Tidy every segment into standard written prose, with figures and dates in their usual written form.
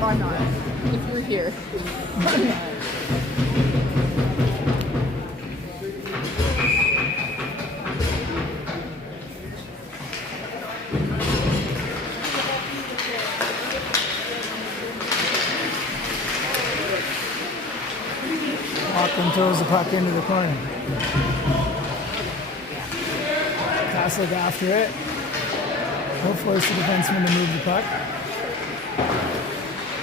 I'm not. If you're here. Auckland throws the puck into the corner. Castle after it. He'll force the defenseman to move the puck.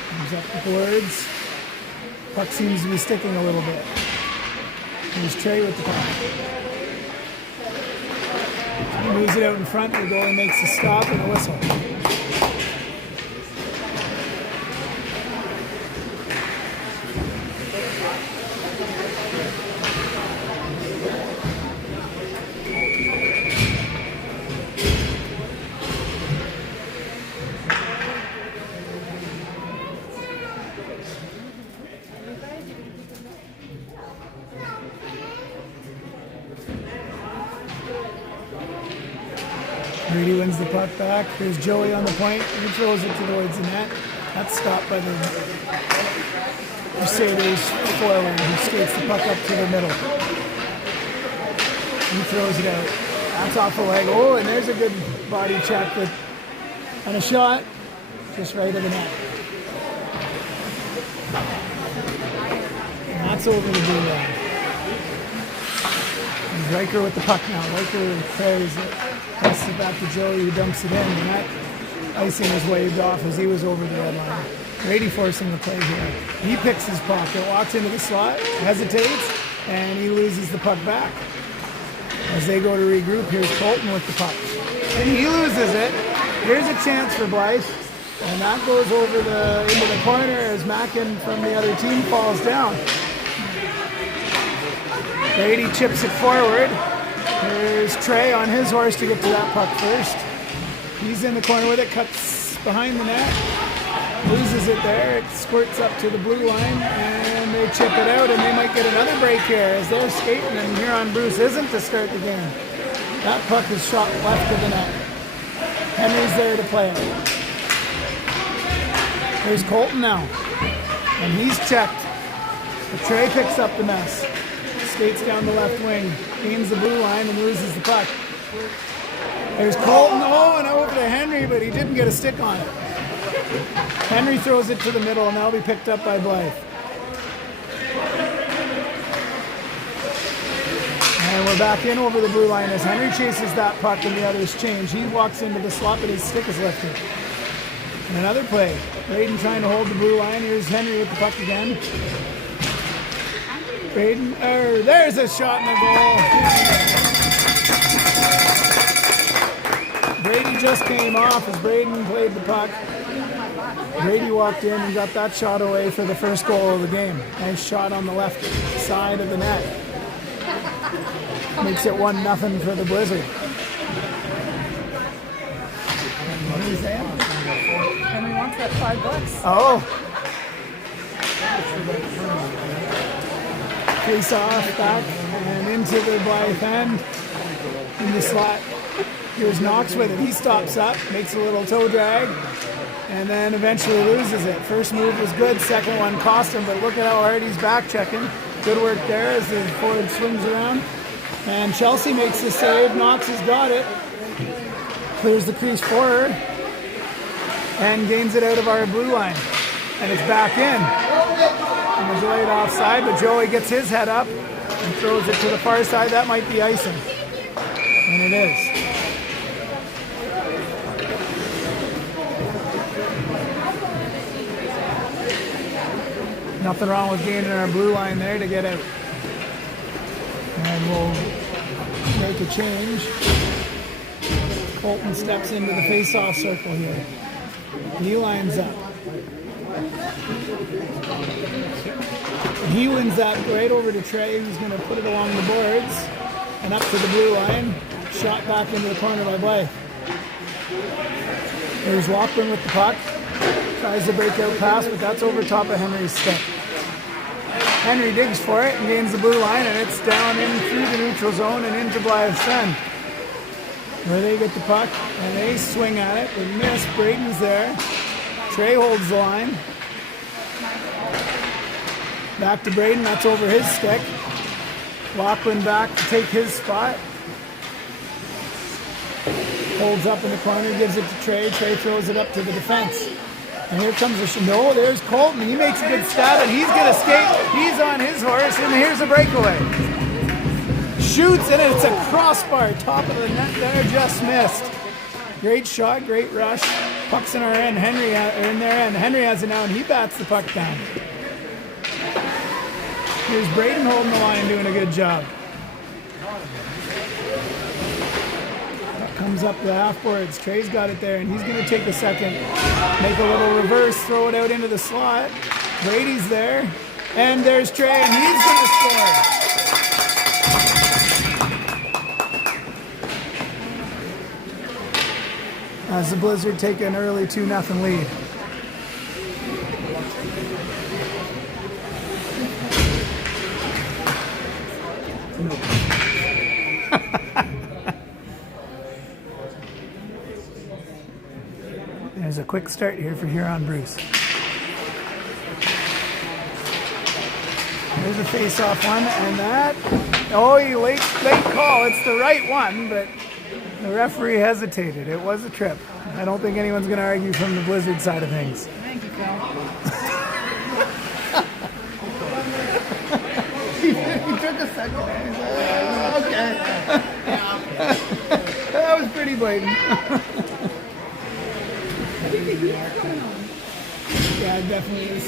Comes up the boards. Puck seems to be sticking a little bit. Here's Trey with the puck. He moves it out in front. The goalie makes a stop and a whistle. Brady wins the puck back. There's Joey on the point. He throws it towards the net. That's stopped by the Crusaders forward who skates the puck up to the middle. He throws it out. That's off the leg. Oh, and there's a good body check and a shot just right of the net. And that's over the blue line. And Riker with the puck now. Riker carries it. Passes it back to Joey who dumps it in. And that icing was waved off as he was over the red line. Brady forcing the play here. He picks his puck. It walks into the slot, hesitates, and he loses the puck back. As they go to regroup, here's Colton with the puck. And he loses it. Here's a chance for Blyth. And that goes over into the corner as Mackin from the other team falls down. Brady chips it forward. Here's Trey on his horse to get to that puck first. He's in the corner with it, cuts behind the net, loses it there. It squirts up to the blue line, and they chip it out, and they might get another break here as they're skating, and Huron Bruce isn't to start the game. That puck is shot left of the net. Henry's there to play it. There's Colton now, and he's checked. But Trey picks up the mess. Skates down the left wing, gains the blue line, and loses the puck. There's Colton, and over to Henry, but he didn't get a stick on it. Henry throws it to the middle, and that'll be picked up by Blyth. And we're back in over the blue line as Henry chases that puck and the others change. He walks into the slot, but his stick is lifted. And another play. Braden trying to hold the blue line. Here's Henry with the puck again. Braden, there's a shot in the goal. Brady just came off as Braden played the puck. Brady walked in and got that shot away for the first goal of the game. Nice shot on the left side of the net. Makes it 1-0 for the Blizzard. What are you saying? Henry wants that $5. Oh. Face off, back, and into the Blyth end. In the slot. Here's Knox with it. He stops up, makes a little toe drag, and then eventually loses it. First move was good, second one cost him, but look at how hard he's back checking. Good work there as the forward swings around. And Chelsea makes the save. Knox has got it. Clears the crease forward and gains it out of our blue line. And it's back in. And the delayed offside, but Joey gets his head up and throws it to the far side. That might be icing. And it is. Nothing wrong with gaining our blue line there to get out. And we'll make a change. Colton steps into the face-off circle here. He lines up. He wins that right over to Trey, who's going to put it along the boards and up to the blue line. Shot back into the corner by Blyth. There's Walkman with the puck. Tries the breakout pass, but that's over top of Henry's stick. Henry digs for it and gains the blue line, and it's down in through the neutral zone and into Blyth's end, where they get the puck and they swing at it. They miss. Braden's there. Trey holds the line. Back to Braden. That's over his stick. Lachlan back to take his spot. Holds up in the corner, gives it to Trey. Trey throws it up to the defense. And here comes no, there's Colton. He makes a good stab, and he's going to skate. He's on his horse, and here's a breakaway. Shoots, and it's a crossbar. Top of the net there, just missed. Great shot, great rush. Puck's in our end. In their end. Henry has it now, and he bats the puck down. Here's Braden holding the line, doing a good job. Comes up the half boards. Trey's got it there, and he's going to take a second, make a little reverse, throw it out into the slot. Brady's there, and there's Trey, and he's going to score. As the Blizzard take an early 2-0 lead. There's a quick start here for Huron Bruce. There's a face-off one, and that, late call. It's the right one, but the referee hesitated. It was a trip. I don't think anyone's going to argue from the Blizzard side of things. Thank you, Phil. He took a second. Okay. That was pretty blatant. Yeah, it definitely is.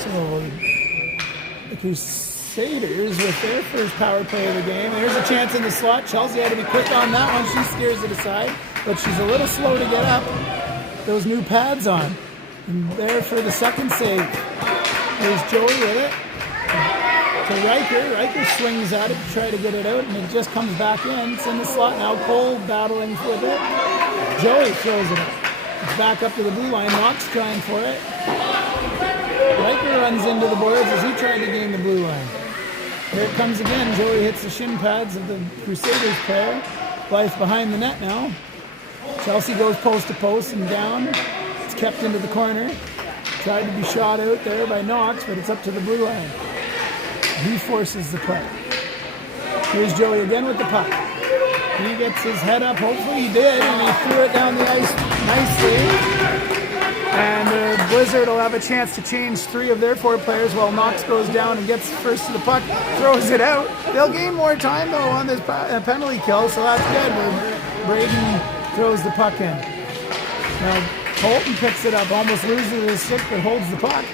So, the Crusaders with their first power play of the game. There's a chance in the slot. Chelsea had to be quick on that one. She steers it aside, but she's a little slow to get up. Those new pads on. And there for the second save. There's Joey with it. To Riker. Riker swings at it to try to get it out, and it just comes back in. It's in the slot now. Cole battling with it. Joey throws it up. It's back up to the blue line. Knox trying for it. Riker runs into the boards as he tried to gain the blue line. Here it comes again. Joey hits the shin pads of the Crusaders player. Blyth behind the net now. Chelsea goes post to post and down. It's kept into the corner. Tried to be shot out there by Knox, but it's up to the blue line. He forces the play. Here's Joey again with the puck. He gets his head up. Hopefully he did, and he threw it down the ice nicely. And the Blizzard will have a chance to change 3 of their 4 players while Knox goes down and gets first to the puck, throws it out. They'll gain more time, though, on this penalty kill, so that's good. Braden throws the puck in. Now, Colton picks it up, almost loses his stick, but holds the puck.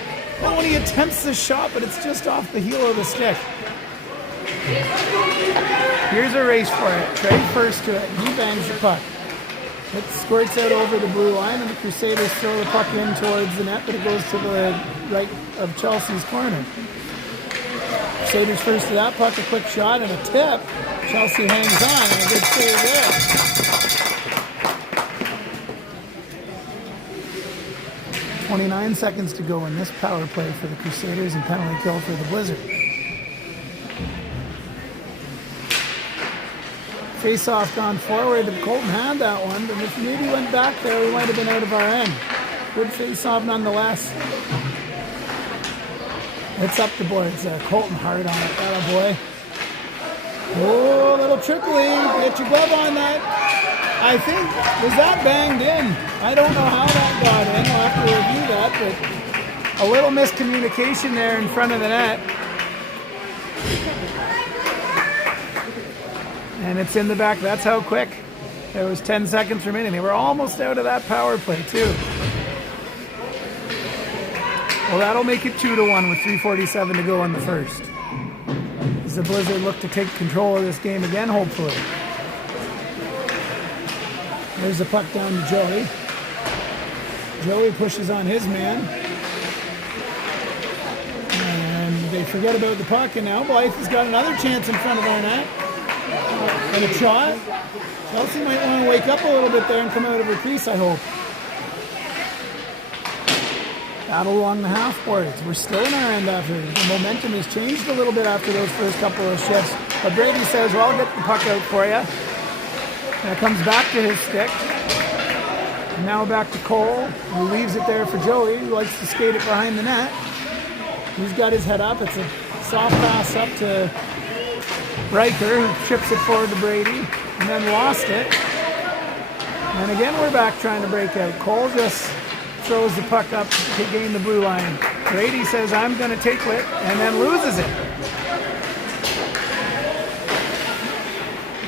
And when he attempts the shot, but it's just off the heel of the stick. Here's a race for it. Trey first to it. He bangs the puck. It squirts out over the blue line, and the Crusaders throw the puck in towards the net, but it goes to the right of Chelsea's corner. Crusaders first to that puck, a quick shot and a tip. Chelsea hangs on, and a good save there. 29 seconds to go in this power play for the Crusaders and penalty kill for the Blizzard. Face-off gone forward. Colton had that one, but if maybe went back there, we might have been out of our end. Good face-off nonetheless. It's up the boards there. Colton hard on it. That a boy. Oh, a little trickly. Get your glove on that. I think, was that banged in? I don't know how that got in. We'll have to review that, but a little miscommunication there in front of the net. And it's in the back. That's how quick. There was 10 seconds remaining. They were almost out of that power play, too. Well, that'll make it 2-1 with 3:47 to go in the first. As the Blizzard look to take control of this game again, hopefully. There's the puck down to Joey. Joey pushes on his man. And they forget about the puck, and now Blyth has got another chance in front of our net. And a shot. Chelsea might want to wake up a little bit there and come out of her crease, I hope. Battle along the half boards. We're still in our end after. The momentum has changed a little bit after those first couple of shifts. But Brady says, well, I'll get the puck out for you. And it comes back to his stick. And now back to Cole, who leaves it there for Joey, who likes to skate it behind the net. He's got his head up. It's a soft pass up to Riker, who chips it forward to Brady, and then lost it. And again, we're back trying to break out. Cole just throws the puck up to gain the blue line. Brady says, I'm going to take it, and then loses it.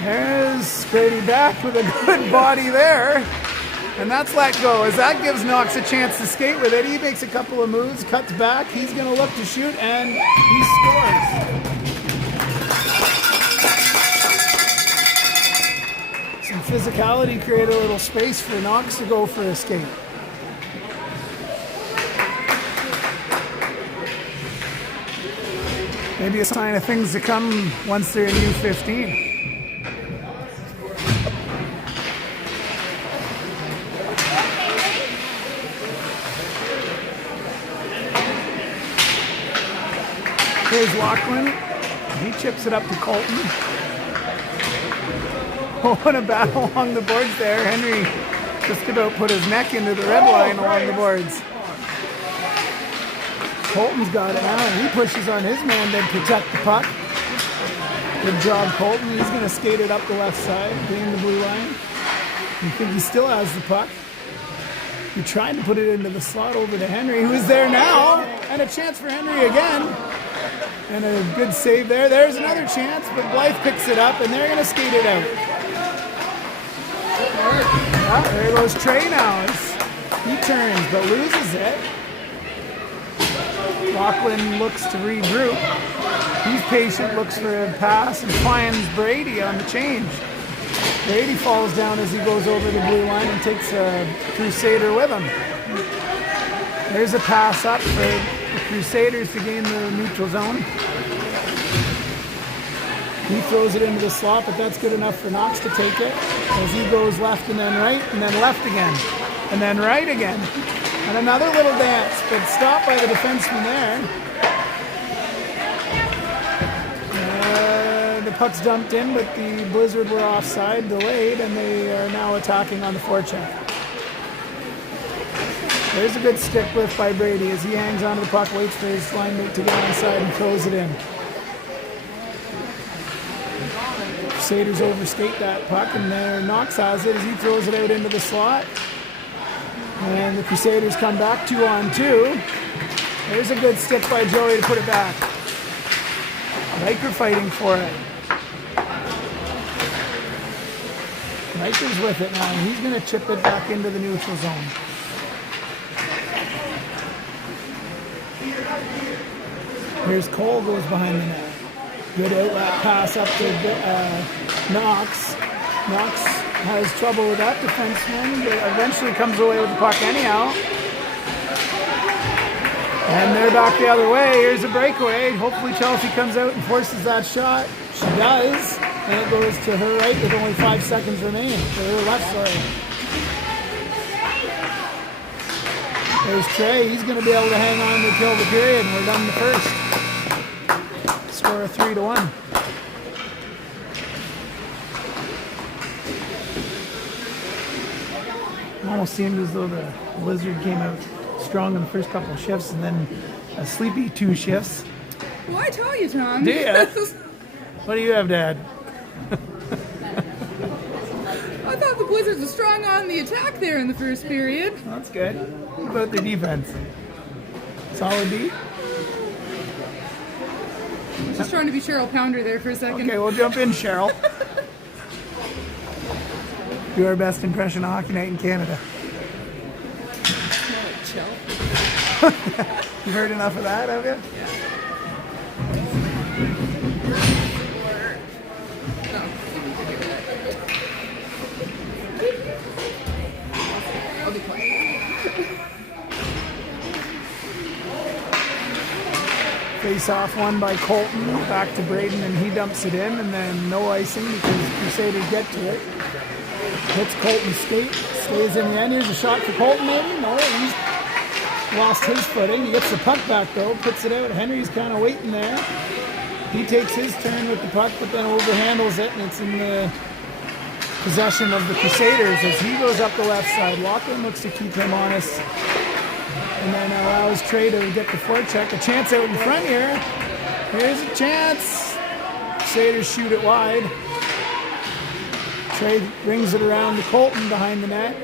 There's Brady back with a good body there. And that's let go, as that gives Knox a chance to skate with it. He makes a couple of moves, cuts back. He's going to look to shoot, and he scores. Some physicality created a little space for Knox to go for a skate. Maybe a sign of things to come once they're in U15. Here's Lachlan. He chips it up to Colton. Oh, what a battle along the boards there. Henry just about put his neck into the red line along the boards. Colton's got it now, and he pushes on his man to protect the puck. Good job, Colton. He's going to skate it up the left side, gain the blue line. I think he still has the puck. He tried to put it into the slot over to Henry, who is there now, and a chance for Henry again. And a good save there. There's another chance, but Blyth picks it up, and they're going to skate it out. Yeah, there goes Trey now. He turns, but loses it. Lachlan looks to regroup. He's patient, looks for a pass, and finds Brady on the change. Brady falls down as he goes over the blue line and takes a Crusader with him. There's a pass up for the Crusaders to gain the neutral zone. He throws it into the slot, but that's good enough for Knox to take it as he goes left and then right and then left again and then right again. And another little dance, but stopped by the defenseman there. The puck's dumped in, but the Blizzard were offside, delayed, and they are now attacking on the forecheck. There's a good stick lift by Brady as he hangs onto the puck, waits for his line mate to get onside and throws it in. Crusaders overskate that puck, and there Knox has it as he throws it out into the slot. And the Crusaders come back 2-on-2. There's a good stick by Joey to put it back. Riker fighting for it. Riker's with it now, and he's going to chip it back into the neutral zone. Here's Cole, goes behind the net. Good outlet pass up to Knox. Knox has trouble with that defenseman, but eventually comes away with the puck anyhow. And they're back the other way. Here's a breakaway. Hopefully Chelsea comes out and forces that shot. She does. And it goes to her right with only 5 seconds remaining. To her left, sorry. There's Trey. He's going to be able to hang on to kill the period, and we're done the first. Score a 3-1. It almost seemed as though the Blizzard came out strong in the first couple of shifts and then a sleepy 2 shifts. Well, I tell you, Tom. Do you? What do you have, Dad? I thought the Blizzards were strong on the attack there in the first period. Well, that's good. What about the defense? Solid D? I was just trying to be Cheryl Pounder there for a second. Okay, we'll jump in, Cheryl. Do our best impression of Hockey Night in Canada. Chill. You heard enough of that, have you? Yeah. I'll be quiet. Face off one by Colton, back to Braden, and he dumps it in, and then no icing because Crusaders get to it. Hits Colton's skate, stays in the end. Here's a shot for Colton, maybe? No, he's lost his footing. He gets the puck back though, puts it out. Henry's kind of waiting there. He takes his turn with the puck, but then overhandles it, and it's in the possession of the Crusaders as he goes up the left side. Lachlan looks to keep him honest, and then allows Trey to get the forecheck. A chance out in front here. Here's a chance. Crusaders shoot it wide. Trey brings it around to Colton behind the net.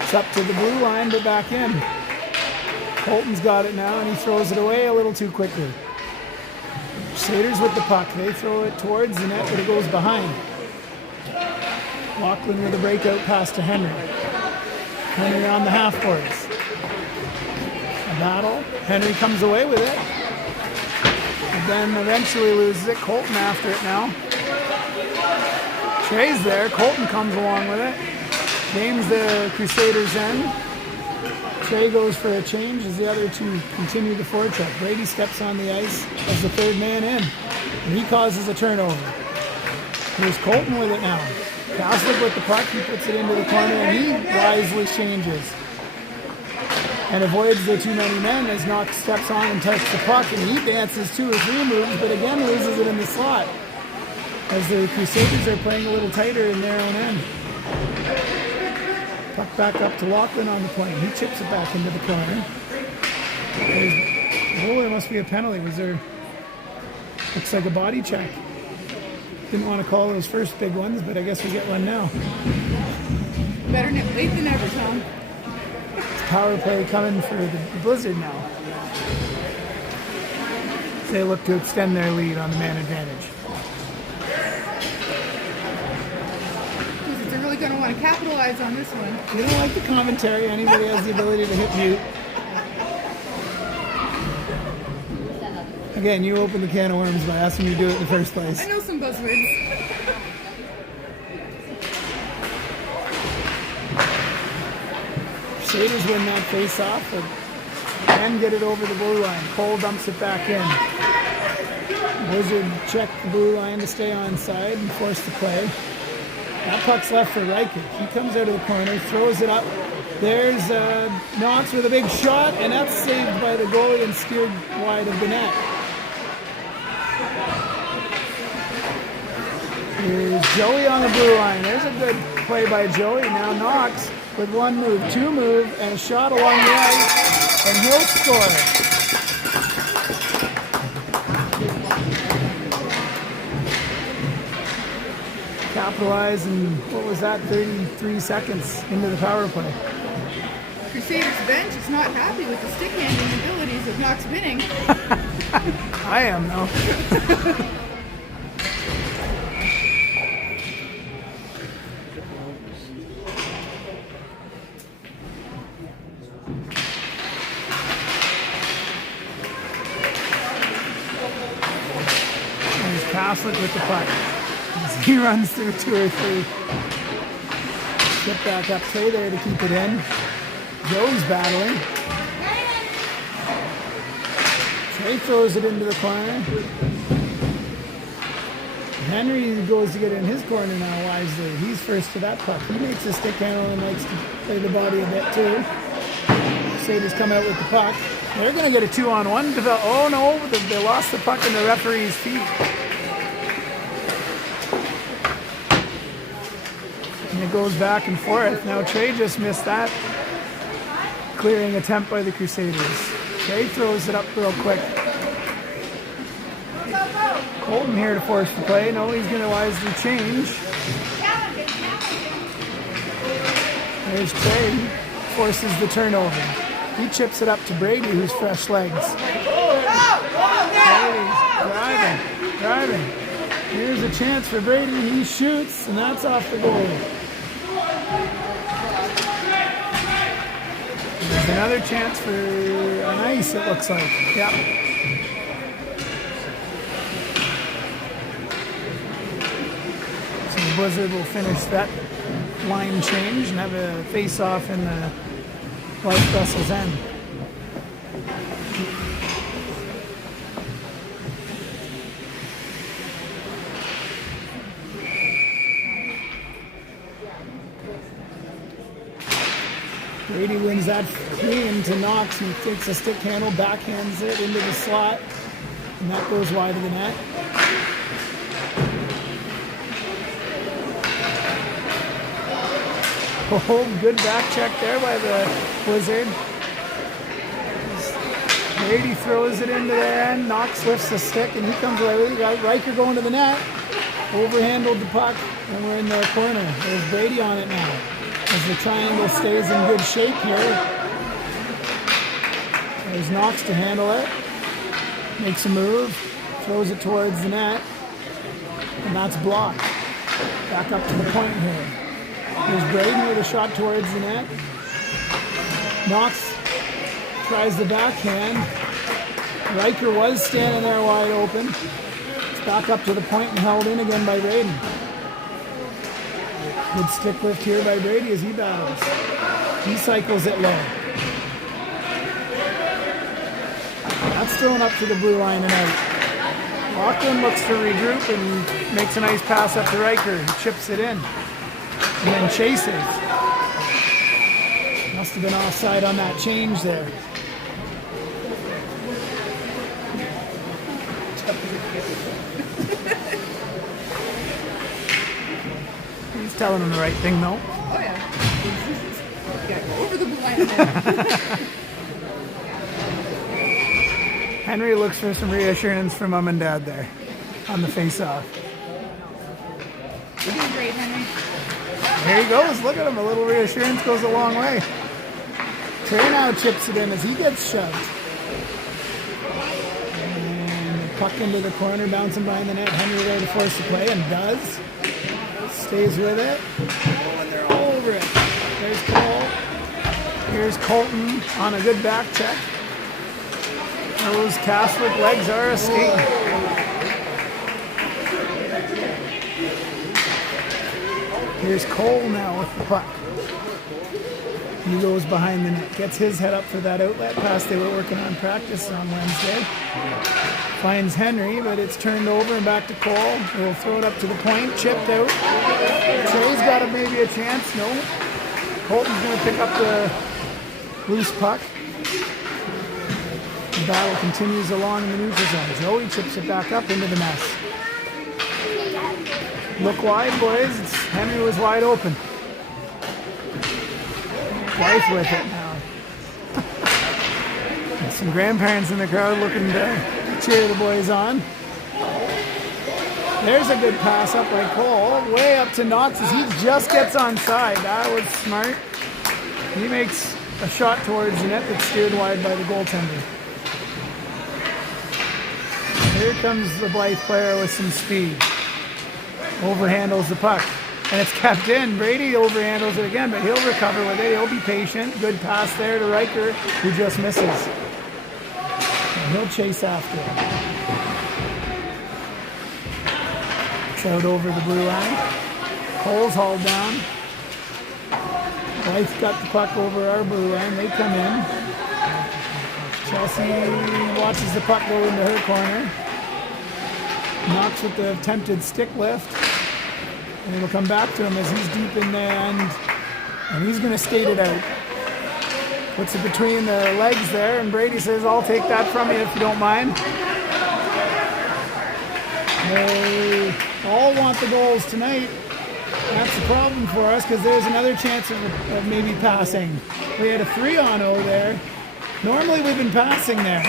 It's up to the blue line, but back in. Colton's got it now, and he throws it away a little too quickly. Crusaders with the puck. They throw it towards the net, but it goes behind. Lachlan with a breakout pass to Henry. Henry on the half boards. A battle. Henry comes away with it. And then eventually loses it. Colton after it now. Trey's there. Colton comes along with it. Gains the Crusaders end. Trey goes for a change as the other two continue the forecheck. Brady steps on the ice as the third man in, and he causes a turnover. Here's Colton with it now. Catholic with the puck, he puts it into the corner, and he wisely changes and avoids the too many men as Knox steps on and touches the puck, and he dances 2 or 3 moves, but again loses it in the slot as the Crusaders are playing a little tighter in their own end. Puck back up to Lachlan on the point. He chips it back into the corner. Oh, there must be a penalty. Was there? Looks like a body check. Didn't want to call those first big ones, but I guess we get one now. Better late than ever, Tom. It's power play coming for the Blizzard now. They look to extend their lead on the man advantage. They're really going to want to capitalize on this one. You don't like the commentary. Anybody has the ability to hit mute. Again, you opened the can of worms by asking me to do it in the first place. I know some buzzwords. Crusaders win that face-off and get it over the blue line. Cole dumps it back in. Blizzard check the blue line to stay onside and force the play. That puck's left for Riker. He comes out of the corner, throws it up. There's Knox with a big shot, and that's saved by the goalie and steered wide of the net. Here's Joey on the blue line. There's a good play by Joey. Now Knox with 1 move, 2 move, and a shot along the ice, and he'll score. Capitalize, and what was that, 33 seconds into the power play. Crusaders bench is not happy with the stick handling abilities of Knox Binning. I am, though. There's Catholic with the puck. He runs through 2 or 3. Get back up, Trey there to keep it in. Joe's battling. Trey throws it into the corner. Henry goes to get in his corner now wisely. He's first to that puck. He makes a stick handle and likes to play the body a bit too. Crusaders come out with the puck. They're going to get a 2-on-1 develop. Oh no, they lost the puck in the referee's feet. And it goes back and forth. Now Trey just missed that clearing attempt by the Crusaders. Trey throws it up real quick. Colton here to force the play. No, he's going to wisely change. There's Trey. Forces the turnover. He chips it up to Brady, who's fresh legs. Brady's driving. Here's a chance for Brady. He shoots, and that's off the goal. There's another chance for an ice, it looks like. Yep. So the Blizzard will finish that line change and have a face-off in the Blyth vessel's end. Brady wins that clean to Knox. He takes a stick handle, backhands it into the slot. And that goes wide of the net. Oh, good back check there by the Blizzard. Brady throws it into the end. Knox lifts the stick, and he comes away with it. You got Riker going to the net. Overhandled the puck, and we're in the corner. There's Brady on it now. As the triangle stays in good shape here. There's Knox to handle it. Makes a move. Throws it towards the net. And that's blocked. Back up to the point here. There's Brady with a shot towards the net. Knox tries the backhand. Riker was standing there wide open. It's back up to the point and held in again by Brady. Good stick lift here by Brady as he battles. He cycles it low. That's thrown up to the blue line and out. Lachlan looks to regroup and makes a nice pass up to Riker. He chips it in. And then chases. Must have been offside on that change there. He's telling him the right thing though. Oh yeah. You gotta go over the blue line. Henry looks for some reassurance from mom and dad there on the face-off. You're doing great, Henry. There he goes. Look at him. A little reassurance goes a long way. Trey now chips it in as he gets shoved. And the puck into the corner, bouncing behind the net. Henry there to force the play, and does. Stays with it. Oh, and they're all over it. There's Cole. Here's Colton on a good back check. Those Catholic legs are a skate. Here's Cole now with the puck. He goes behind the net, gets his head up for that outlet pass they were working on practice on Wednesday. Finds Henry, but it's turned over and back to Cole. He'll throw it up to the point, chipped out. Trey's got maybe a chance. No. Colton's going to pick up the loose puck. The battle continues along in the neutral zone. Joey chips it back up into the mess. Look wide, boys. Henry was wide open. Blyth with it now. There's some grandparents in the crowd looking to cheer the boys on. There's a good pass up by Cole. Way up to Knox as he just gets onside. That was smart. He makes a shot towards the net that's steered wide by the goaltender. Here comes the Blyth player with some speed. Overhandles the puck. And it's kept in. Brady overhandles it again, but he'll recover with it. He'll be patient. Good pass there to Riker, who just misses. And he'll chase after it. Out over the blue line. Cole's hauled down. Blyth got the puck over our blue line. They come in. Chelsea watches the puck go into her corner. Knox with the attempted stick lift. And it'll come back to him as he's deep in the end. And he's going to skate it out. Puts it between the legs there. And Brady says, I'll take that from you if you don't mind. They all want the goals tonight. That's the problem for us because there's another chance of maybe passing. We had a 3-on-0 there. Normally we've been passing there.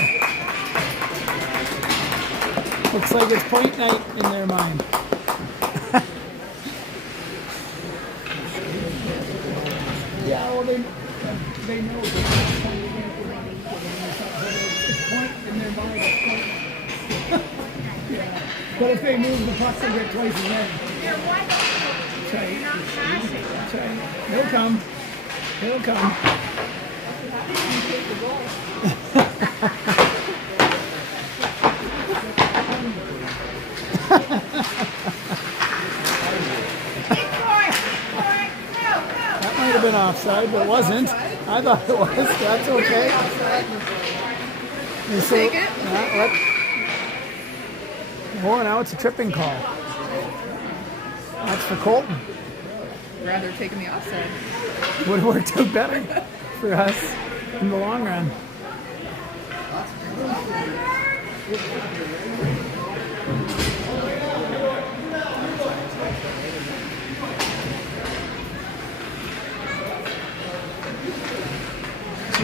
Looks like it's point night in their mind. Yeah, well, they know that it's point in their mind. Yeah. But if they move the puck, they get twice as many. That's right. He'll come. He'll come. That might have been offside, but it wasn't. I thought it was. That's okay. We'll take it. Oh, now it's a tripping call. That's for Colton. Rather taking the offside. Would have worked out better for us in the long run. So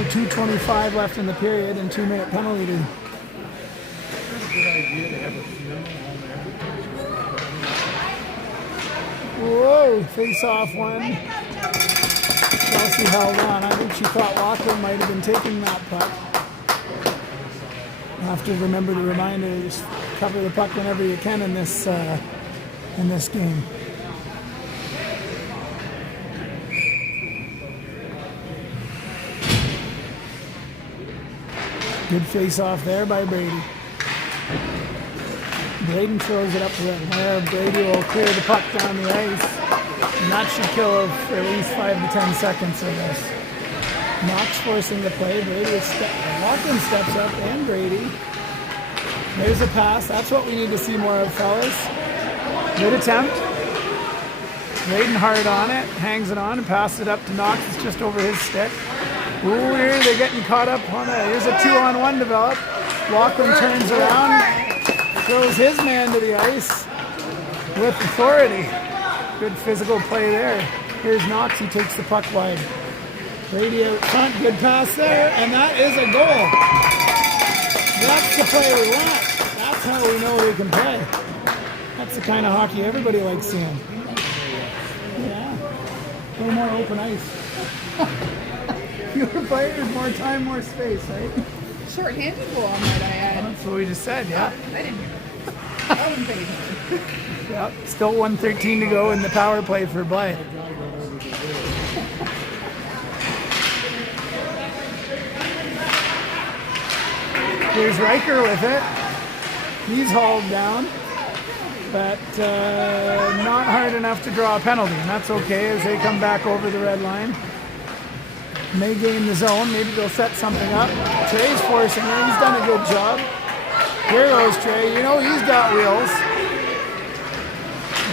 2:25 left in the period and 2-minute penalty to whoa, face off one. Chelsea held on. I think she thought Walker might have been taking that puck. You'll have to remember to remind her to just cover the puck whenever you can in this game. Good face off there by Brady. Braden throws it up to there. Brady will clear the puck down the ice. And that should kill for at least 5 to 10 seconds of this. Knox forcing the play. Brady Walken steps up and Brady. There's a pass. That's what we need to see more of, fellas. Good attempt. Braden hard on it. Hangs it on and passes it up to Knox. It's just over his stick. Ooh, here they're getting caught up on it. Here's a 2-on-1 develop. Walken turns around. Throws his man to the ice with authority. Good physical play there. Here's Knox, he takes the puck wide. Brady out front, good pass there, and that is a goal. That's the play we want. That's how we know we can play. That's the kind of hockey everybody likes seeing. Yeah. A little more open ice. Fewer players, more time, more space, right? Short-handed goal, might I add. That's what we just said, yeah. I didn't hear it. I wasn't paying attention. Yep, still 1:13 to go in the power play for Blyth. Here's Riker with it. He's hauled down, but not hard enough to draw a penalty, and that's okay as they come back over the red line. May gain the zone, maybe they'll set something up. Trey's forcing it, he's done a good job. Here goes Trey, you know he's got wheels.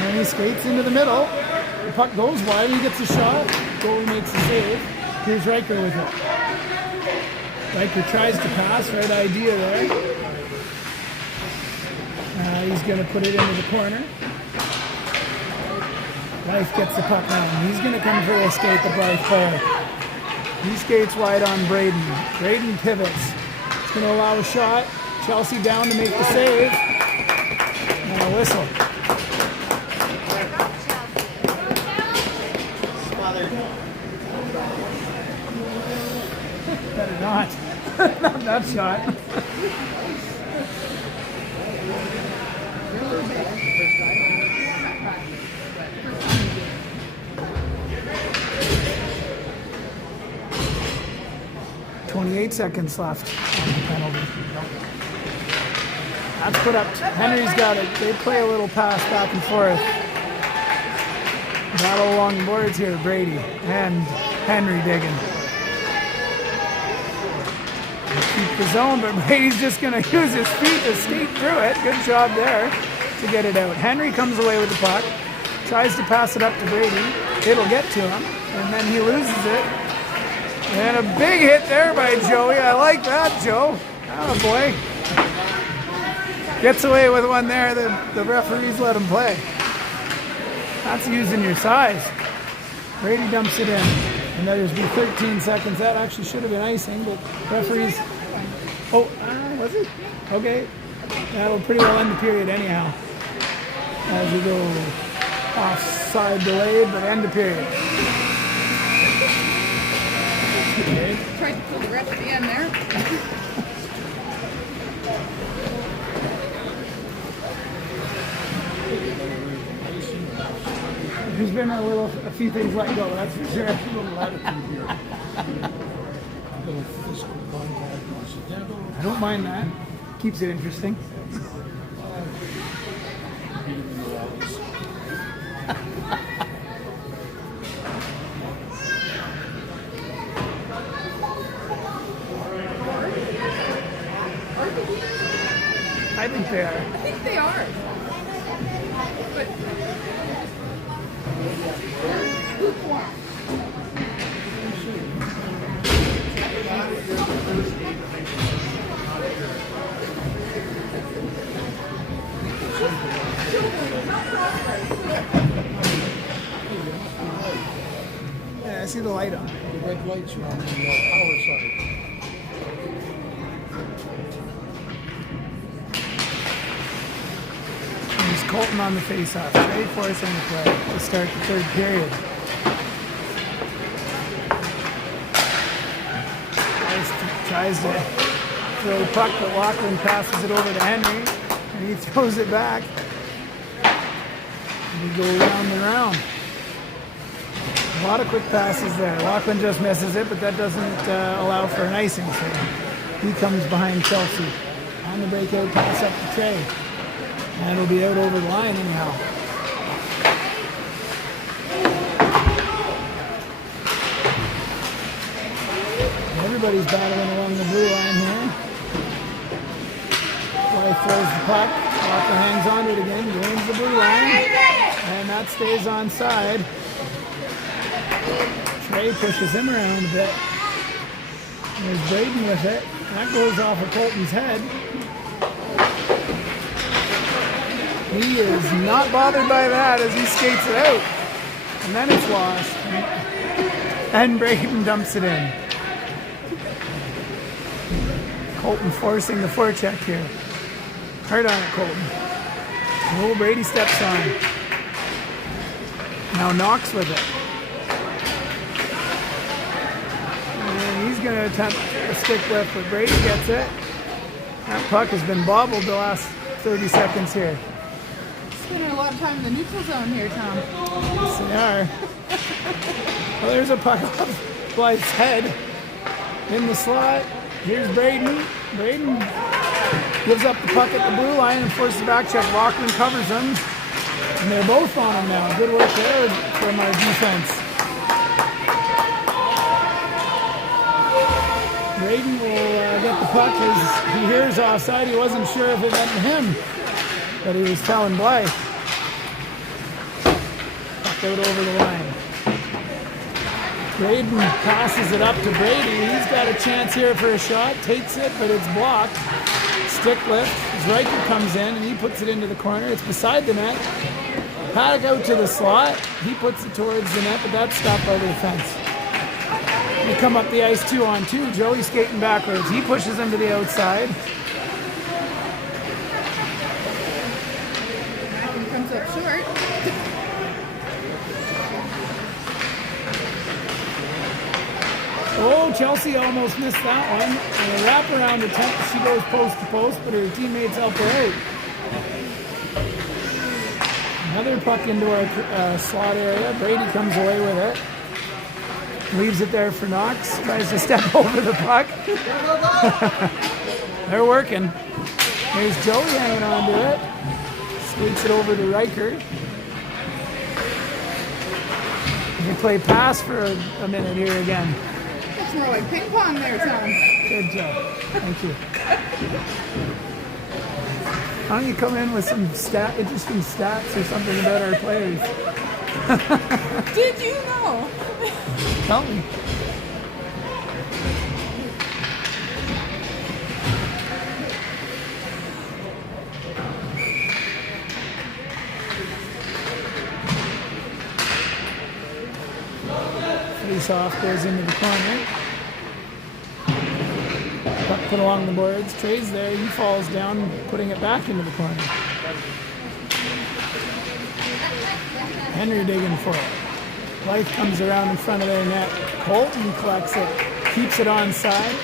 And he skates into the middle. The puck goes wide, he gets a shot. Goalie makes a save. Here's Riker with it. Riker tries to pass, right idea there. He's going to put it into the corner. Blyth gets the puck now. He's going to come for a skate, the Blyth player. He skates wide on Braden. Braden pivots. He's going to allow a shot. Chelsea down to make the save. And a whistle. Better not. Not that shot. .28 seconds left on the penalty. That's put up. Henry's got it. They play a little pass back and forth. Battle along the boards here. Brady and Henry digging. Keep the zone, but Brady's just going to use his feet to skate through it. Good job there to get it out. Henry comes away with the puck. Tries to pass it up to Brady. It'll get to him, and then he loses it. And a big hit there by Joey. I like that, Joe. Oh, boy. Gets away with one there. The referees let him play. That's using your size. Brady dumps it in. And there's be 13 seconds. That actually should have been icing, but referees... Oh, was it? Okay. That'll pretty well end the period anyhow. As we go offside delayed, but end the period. Tried to pull the ref at the end there. There's been a few things let go, that's for sure. I don't mind that. Keeps it interesting. I think they are. I think they are. But Yeah, I see the light on. The red lights are on the power side. There's Colton on the face-off. Trey forcing the play to start the third period. Tries to throw the puck, but Lachlan passes it over to Henry, and he throws it back. And we go round and round. A lot of quick passes there. Lachlan just misses it, but that doesn't allow for an icing. So he comes behind Chelsea. On the breakout pass up to Trey. And it'll be out over the line anyhow. Everybody's battling along the blue line here. Blyth throws the puck. Walker hangs on to it again. Gains the blue line. And that stays onside. Trey pushes him around a bit. There's Braden with it. That goes off of Colton's head. He is not bothered by that as he skates it out. And then it's lost. And Braden dumps it in. Colton forcing the forecheck here. Hard on it, Colton. Oh, Brady steps on. Now Knox with it. And he's going to attempt a stick lift, but Brady gets it. That puck has been bobbled the last 30 seconds here. Spending a lot of time in the neutral zone here, Tom. Yes, they are. Well, there's a puck off Blythe's head in the slot. Here's Braden. Braden gives up the puck at the blue line and forces the back check. Lachlan covers him. And they're both on him now. Good work there from our defense. Braden will get the puck as he hears offside. He wasn't sure if it meant him, but he was telling Blyth. Puck out over the line. Braden passes it up to Brady. He's got a chance here for a shot. Takes it, but it's blocked. Stick lift. As Riker comes in and he puts it into the corner. It's beside the net. Paddock out to the slot. He puts it towards the net, but that's stopped by the defense. They come up the ice 2-on-2. Joey skating backwards. He pushes him to the outside. He comes up short. Oh, Chelsea almost missed that one. And a wraparound attempt. She goes post to post, but her teammates help her out. Another puck into our slot area. Brady comes away with it. Leaves it there for Knox. Tries to step over the puck. They're working. There's Joey hanging on to it. Skates it over to Riker. We play pass for a minute here again. It's more like ping pong there, Tom. Good job. Thank you. Why don't you come in with some interesting stats or something about our players? Did you know? Tell me. Face off goes into the corner. Puck put along the boards. Trey's there. He falls down, putting it back into the corner. Henry digging for it. Blyth comes around in front of their net. Colton collects it. Keeps it onside.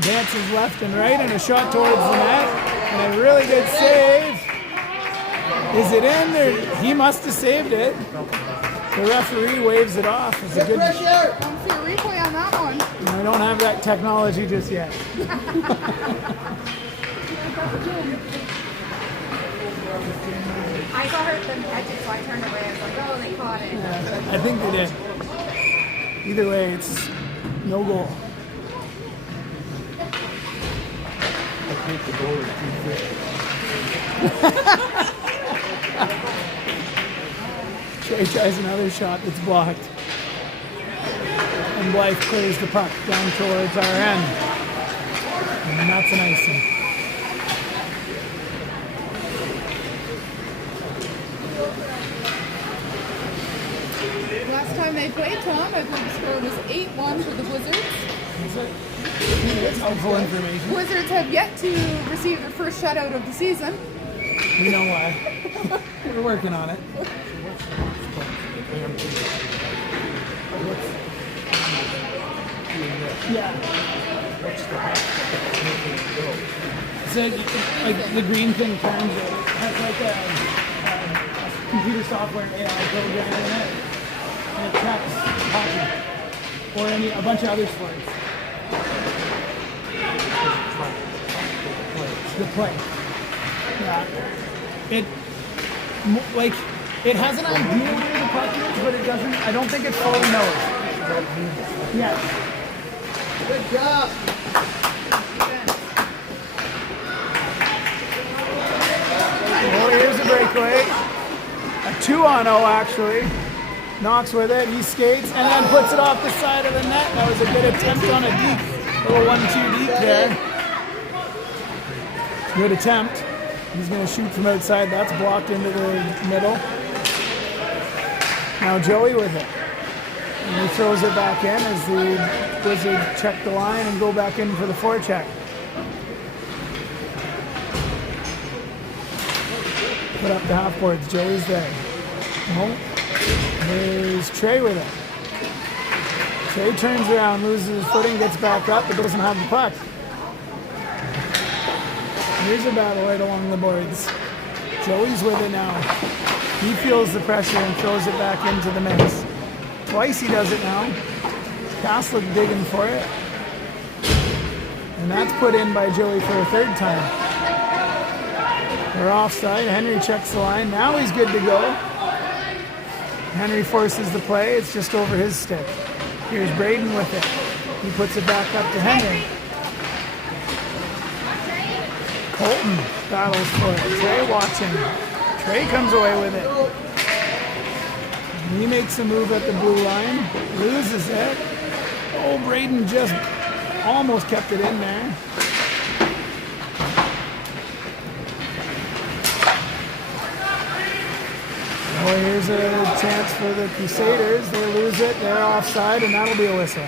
Dances left and right and a shot towards the net. And a really good save. Is it in? He must have saved it. The referee waves it off. It's a good. Don't see a replay on that one. I don't have that technology just yet. I saw her catch it, so I turned away. I was like, oh, they caught it. Yeah, I think they did. Either way, it's no goal. I think the goal is 250. Trey tries another shot that's blocked. And Blyth clears the puck down towards our end. And that's an icing. Last time they played, Tom, I believe the score was 8-1 for the Wizards. It's helpful information. Wizards have yet to receive their first shutout of the season. We know why. We're working on it. Yeah. So, like the green thing turns it. Has like a computer software AI program in it, and it tracks hockey or a bunch of other sports. The play. Yeah. It has an idea where the puck is, but it doesn't. I don't think it fully knows. Yeah. Good job. Well, here's a breakaway. A 2-on-0 actually. Knox with it. He skates and then puts it off the side of the net. That was a good attempt on a deep. Little 1-2 deep there. Good attempt. He's going to shoot from outside. That's blocked into the middle. Now Joey with it. And he throws it back in as the Wizards check the line and go back in for the forecheck. Put up the half boards. Joey's there. Oh. There's Trey with it. Trey turns around, loses his footing, gets back up, but doesn't have the puck. Here's a battle right along the boards. Joey's with it now. He feels the pressure and throws it back into the mix. Twice he does it now. Caslick digging for it. And that's put in by Joey for a third time. They're offside. Henry checks the line. Now he's good to go. Henry forces the play. It's just over his stick. Here's Braden with it. He puts it back up to Henry. Colton battles for it. Trey watching. Trey comes away with it. He makes a move at the blue line. Loses it. Oh, Braden just almost kept it in there. Well, here's a chance for the Crusaders. They lose it. They're offside, and that'll be a whistle.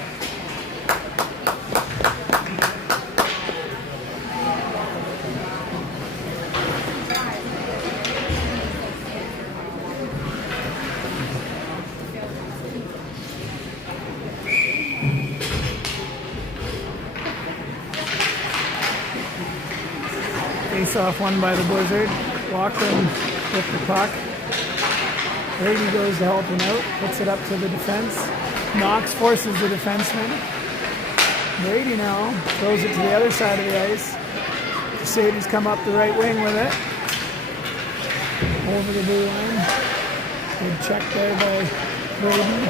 Face-off won by the Blizzard. Walkman with the puck. Brady goes to help him out, puts it up to the defense. Knox forces the defenseman. Brady now throws it to the other side of the ice. Crusaders come up the right wing with it. Over the blue line. Good check there by Brady.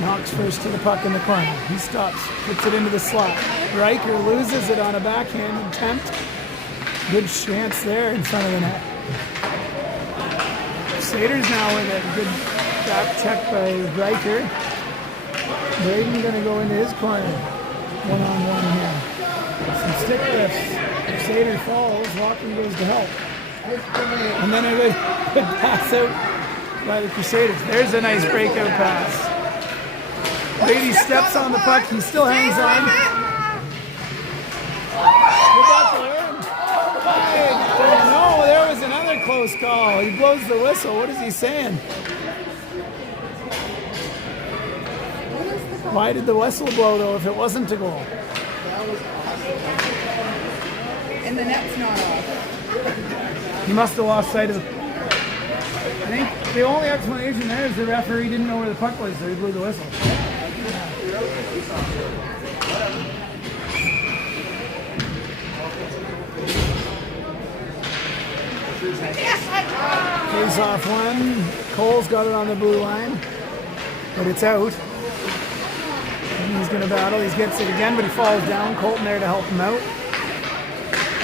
Knox first to the puck in the corner. He stops, puts it into the slot. Riker loses it on a backhand attempt. Good chance there in front of the net. Crusaders now with a good back check by Riker. Braden going to go into his corner. One-on-one here. Some stick lifts. Crusader falls. Walker goes to help. And then a good pass out by the Crusaders. There's a nice breakout pass. Brady steps on the puck. He still hangs on. No, there was another close call. He blows the whistle. What is he saying? Why did the whistle blow, though, if it wasn't a goal? And the net's not off. He must have lost sight of the... I think the only explanation there is the referee didn't know where the puck was, so he blew the whistle. Face off one. Cole's got it on the blue line, but it's out. And he's going to battle. He gets it again, but he falls down. Colton there to help him out.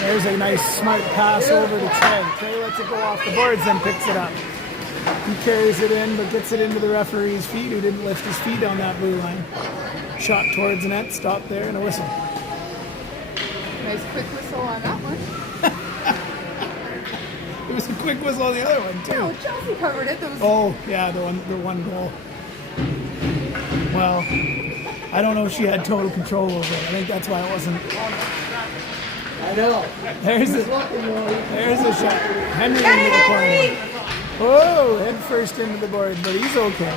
There's a nice smart pass over to Trey. Trey lets it go off the boards, then picks it up. He carries it in, but gets it into the referee's feet, who didn't lift his feet on that blue line. Shot towards the net, stop there, and a whistle. Nice quick whistle on that one. It was a quick whistle on the other one too. No, Chelsea covered it. Those. Oh yeah, the one goal. Well, I don't know if she had total control over it. I think that's why it wasn't. I know. There's a shot. Henry into the corner. Oh, head first into the board, but he's okay.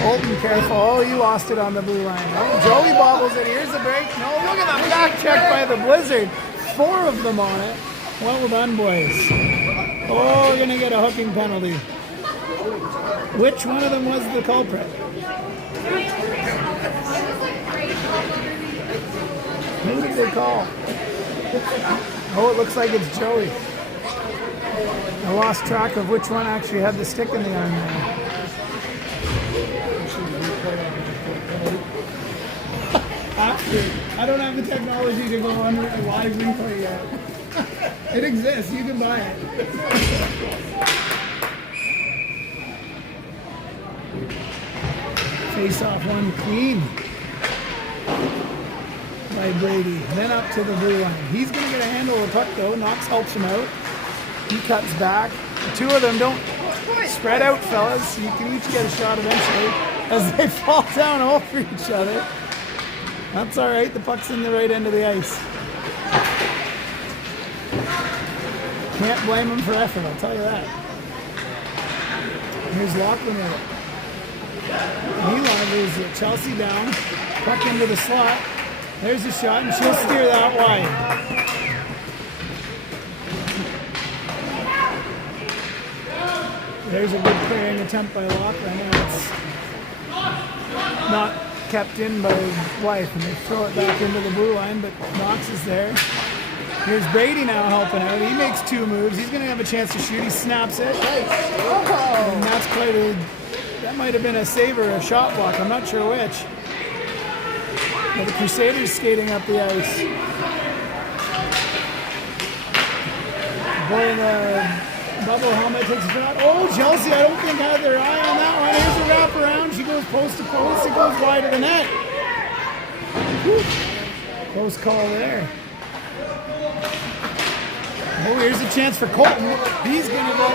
Colton, careful. Oh, you lost it on the blue line. Oh, Joey bobbles it. Here's the break. No, look at the back check by the Blizzard. 4 of them on it. Well done, boys. Oh, we're going to get a hooking penalty. Which one of them was the culprit? Who did they call? Oh, it looks like it's Joey. I lost track of which one actually had the stick in the arm there. I don't have the technology to go on a live replay yet. It exists. You can buy it. Face off one clean by Brady. Then up to the blue line. He's going to get a handle of the puck though. Knox helps him out. He cuts back. The two of them don't spread out, fellas. You can each get a shot eventually as they fall down over each other. That's all right. The puck's in the right end of the ice. Can't blame him for effort, I'll tell you that. Here's Lachlan with it. He launches Chelsea down. Puck into the slot. There's a shot, and she'll steer that wide. There's a good clearing attempt by Lachlan, and it's not kept in by Blyth, and they throw it back into the blue line, but Knox is there. Here's Brady now helping out. He makes 2 moves. He's going to have a chance to shoot. He snaps it. And that's quite a... That might have been a save or a shot block. I'm not sure which. But the Crusaders skating up the ice. Boy in the bubble helmet takes a shot. Oh, Chelsea, I don't think had their eye on that one. Here's a wraparound. She goes post to post. It goes wide of the net. Whew. Close call there. Oh, here's a chance for Colton. He's going to go.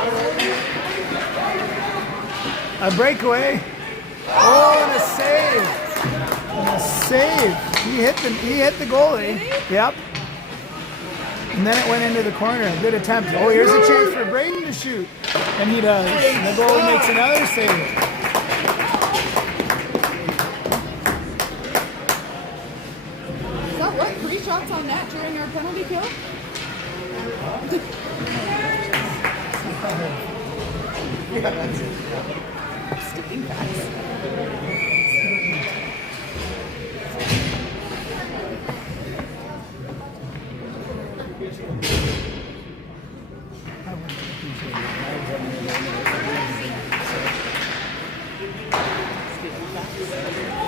A breakaway. Oh, and a save. And a save. He hit the goalie. Yep. And then it went into the corner. Good attempt. Oh, here's a chance for Braden to shoot. And he does. And the goalie makes another save. Is that what? 3 shots on net during our penalty kill? Sticking facts.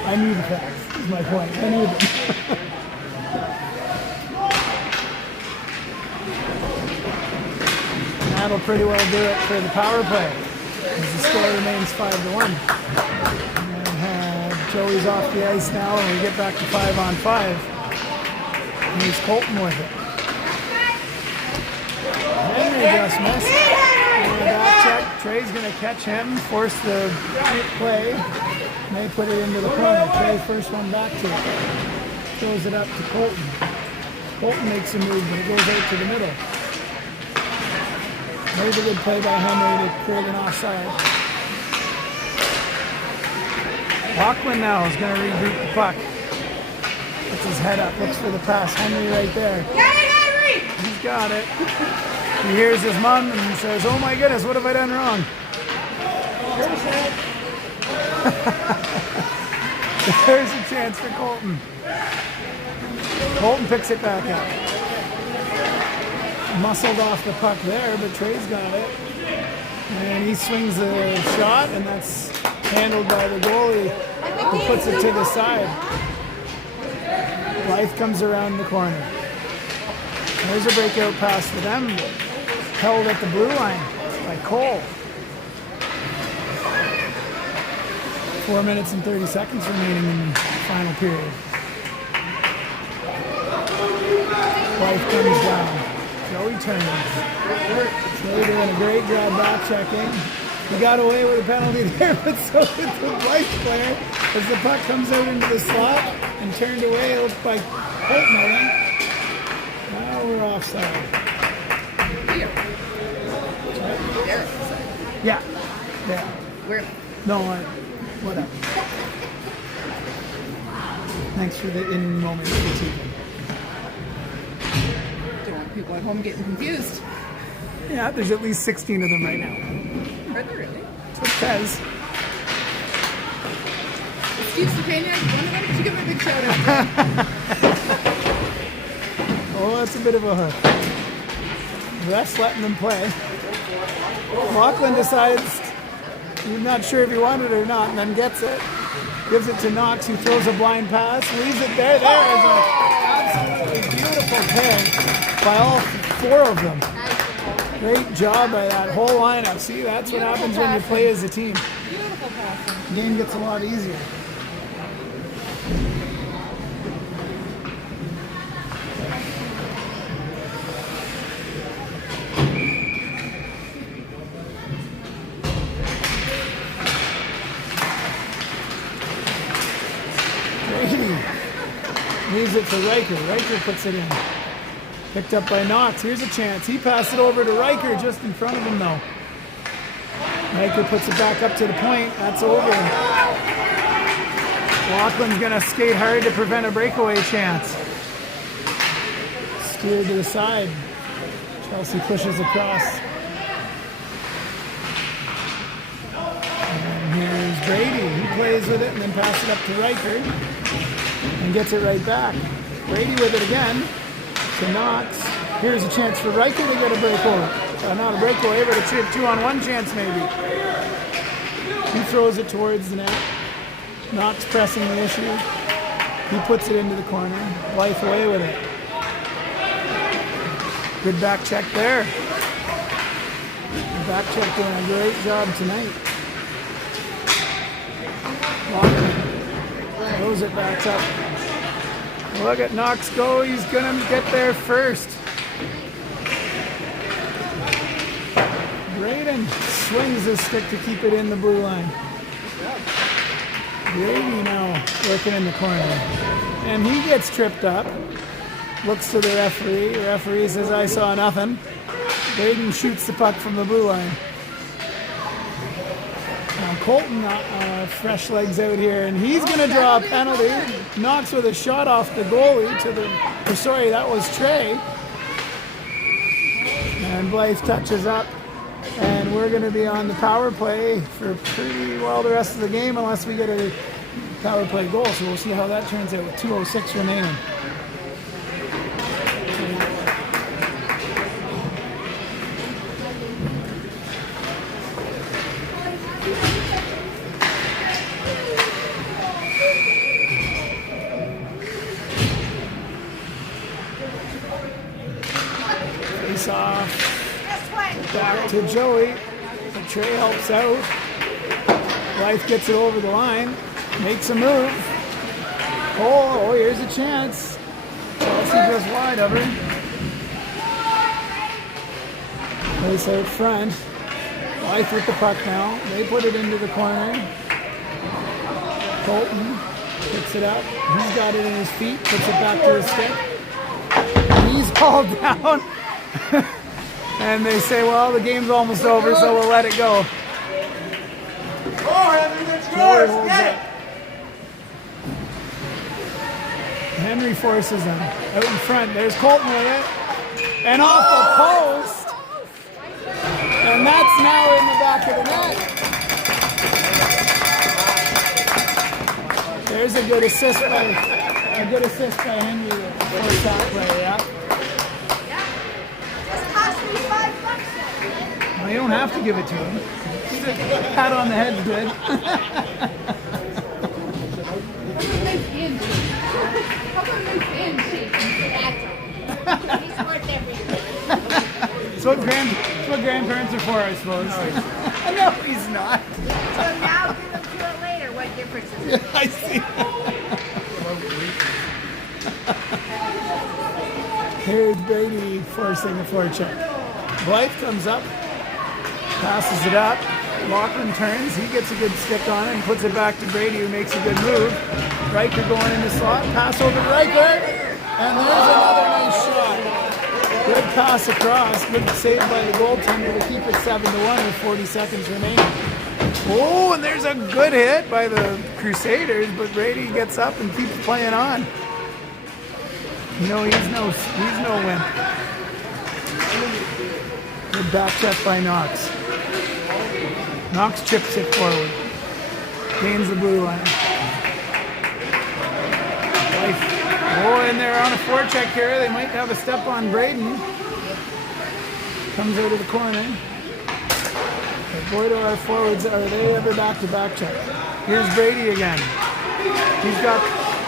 I knew the facts, is my point. I knew them. That'll pretty well do it for the power play, as the score remains 5-1. And Joey's off the ice now, and we get back to 5-on-5. And here's Colton with it. Henry just missed. And back check. Trey's going to catch him, force the play. May put it into the corner. Trey first one back to it. Throws it up to Colton. Colton makes a move, but it goes out to the middle. There's a good play by Henry to create an offside. Lachlan now is going to regroup the puck. Puts his head up, looks for the pass. Henry right there. He's got it. He hears his mom and says, "Oh my goodness, what have I done wrong?" There's a chance for Colton. Colton picks it back up. Muscled off the puck there, but Trey's got it. And he swings the shot, and that's handled by the goalie, who puts it to the side. Blyth comes around the corner. There's a breakout pass for them, held at the blue line by Cole. 4 minutes and 30 seconds remaining in the final period. Blyth comes down. Joey turns. Joey doing a great job back checking. He got away with a penalty there, but so did the Blyth player as the puck comes out into the slot and turned away. It looked like Colton, I think. Now we're offside. Here. There. Yeah. Yeah. Where? No, whatever. Thanks for the in-moment critique. Don't want people at home getting confused. Yeah, there's at least 16 of them right now. Are there really? That's what it says. Steve Stepaniak, one of them. Could you give him a big shout out? Oh, that's a bit of a hook. Ref's letting them play. Lachlan decides he's not sure if he wanted it or not, and then gets it. Gives it to Knox, who throws a blind pass, leaves it there. There is an absolutely beautiful play by all four of them. Great job by that whole lineup. See, that's what happens when you play as a team. Beautiful passing. The game gets a lot easier. Leaves it to Riker. Riker puts it in. Picked up by Knox. Here's a chance. He passed it over to Riker just in front of him though. Riker puts it back up to the point. That's over. Lachlan's going to skate hard to prevent a breakaway chance. Steered to the side. Chelsea pushes across. And here's Brady. He plays with it and then passes it up to Riker. And gets it right back. Brady with it again to Knox. Here's a chance for Riker to get a breakaway. Not a breakaway, but a 2-on-1 chance maybe. He throws it towards the net. Knox pressing the issue. He puts it into the corner. Blyth away with it. Good back check there. The back check doing a great job tonight. Lachlan throws it back up. Look at Knox go. He's going to get there first. Braden swings his stick to keep it in the blue line. Brady now working in the corner. And he gets tripped up. Looks to the referee. The referee says, I saw nothing. Braden shoots the puck from the blue line. Now Colton, fresh legs out here, and he's going to draw a penalty. Knox with a shot off the goalie to the, sorry, that was Trey. And Blyth touches up, and we're going to be on the power play for pretty well the rest of the game unless we get a power play goal. So we'll see how that turns out with 2:06 remaining. Off back to Joey. Trey helps out. Blyth gets it over the line, makes a move. Oh, here's a chance. Chelsea goes wide of her. Place out front. Blyth with the puck now. They put it into the corner. Colton picks it up. He's got it in his feet, puts it back to his stick. He's hauled down. And they say, well, the game's almost over, so we'll let it go. Henry forces him out in front. There's Colton with it. And off the post. And that's now in the back of the net. There's a good assist by Henry for that play, yeah. Well, you don't have to give it to him. Just a pat on the head's good. It's what grandparents are for, I suppose. No, he's not. So now give them to it later. What difference is it? I see. Here's Brady forcing a forecheck. Blyth comes up, passes it up. Lachlan turns, he gets a good stick on it and puts it back to Brady, who makes a good move. Riker going in the slot, pass over to Riker, and there's another nice shot. Good pass across, good save by the goaltender to keep it 7-1 with 40 seconds remaining. Oh, and there's a good hit by the Crusaders, but Brady gets up and keeps playing on. No, he's no wimp. Good back check by Knox. Knox chips it forward. Gains the blue line. Blyth. Oh, and they're on a forecheck here. They might have a step on Braden. Comes out of the corner. But boy, do our forwards, are they ever back to back check. Here's Brady again. He's got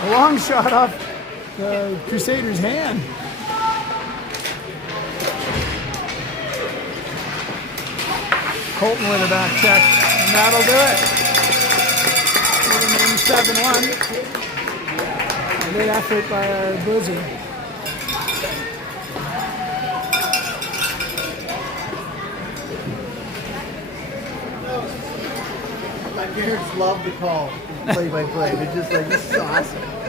a long shot off the Crusaders' hand. Colton with a back check, and that'll do it. 7-1. A good effort by our Blizzard. My parents love to call play-by-play. They're just like, this is awesome.